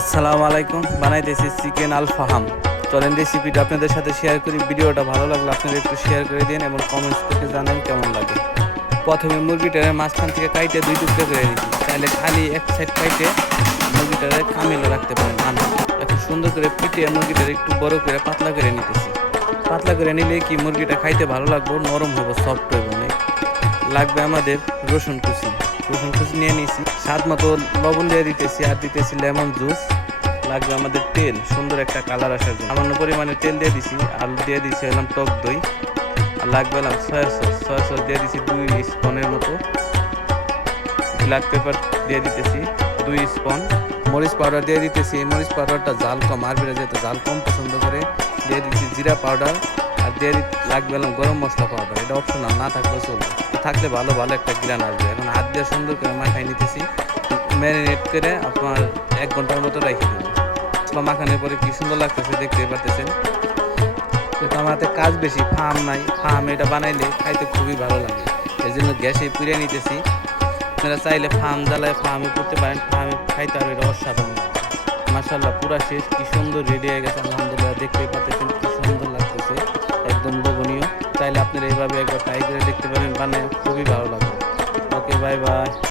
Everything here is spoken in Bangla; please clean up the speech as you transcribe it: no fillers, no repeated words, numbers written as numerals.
আসসালামু আলাইকুম। বানাইতেছি চিকেন আলফাহাম। চলেন রেসিপিটা আপনাদের সাথে শেয়ার করি। ভিডিওটা ভালো লাগলে আপনারা একটু শেয়ার করে দিন এবং কমেন্টস করে জানান কেমন লাগে। প্রথমে মুরগিটারে মাঝখান থেকে কাইটে দুই টুকরো করে নিচ্ছি। চাইলে খালি এক সাইড কাইটে মুরগিটারে কামিলে রাখতে পারেন। এখন সুন্দর করে পিটিয়ে মুরগিটারে একটু বড় করে পাতলা করে নিতেছি। পাতলা করে নিলে কি মুরগিটা খাইতে ভালো লাগবে, নরম হবে, সফট হবে অনেক। লাগবে আমাদের রসুন কুচি। রসুন কুচি নিয়ে নিয়েছি, স্বাদ মতো লবণ দিয়ে দিতেছি, আর দিতেছি লেমন জুস। লাগবে আমাদের তেল, সুন্দর একটা কালার আসার জন্য সামান্য পরিমাণে তেল দিয়ে দিছি। আলু দিয়ে দিছি এলাম টক দই, আর লাগবে এলাম সয়া সস। সয়া সস দিয়ে দিছি 2 স্পুনের মতো। ব্ল্যাক পেপার দিয়ে দিতেছি 2 স্পুন। মরিচ পাউডার দিয়ে দিতেছি। এই মরিচ পাউডারটা জাল কম, আরবিরা যেহেতু জাল কম পছন্দ করে। দিয়ে দিচ্ছি জিরা পাউডার, আর দিয়ে লাগবে এলাম গরম মশলা পাউডার। এটা অপশনাল, না থাকলেও চলবে, থাকলে ভালো ভালো একটা গ্রান আসবে। এখন হাত দিয়ে সুন্দর করে মাখাই নিতেছি। ম্যারিনেট করে আপনার 1 ঘন্টার মতো রেখে দেবো। মশলা মাখানোর পরে কি সুন্দর লাগতেছে দেখতে পারতেছেন। কিন্তু আমার হাতে কাজ বেশি, ফার্ম নাই। ফার্ম এটা বানাইলে খাইতে খুবই ভালো লাগে, এই জন্য গ্যাসে পুড়িয়ে নিতেছি। আপনারা চাইলে ফার্ম জ্বালায় ফার্মে করতে পারেন, ফার্মে খাইতে হবে, এটা অসাধারণ। মাশাআল্লাহ পুরা শেষ, কি সুন্দর রেডি হয়ে গেছে আলহামদুলিল্লাহ। দেখতেই পাচ্ছেন কি সুন্দর লাগতেছে, একদম লোভনীয়। চাইলে আপনারা এইভাবে একবার ট্রাই করে দেখতে পারেন, বানায় খুবই ভালো লাগবে। ওকে, বাই বাই।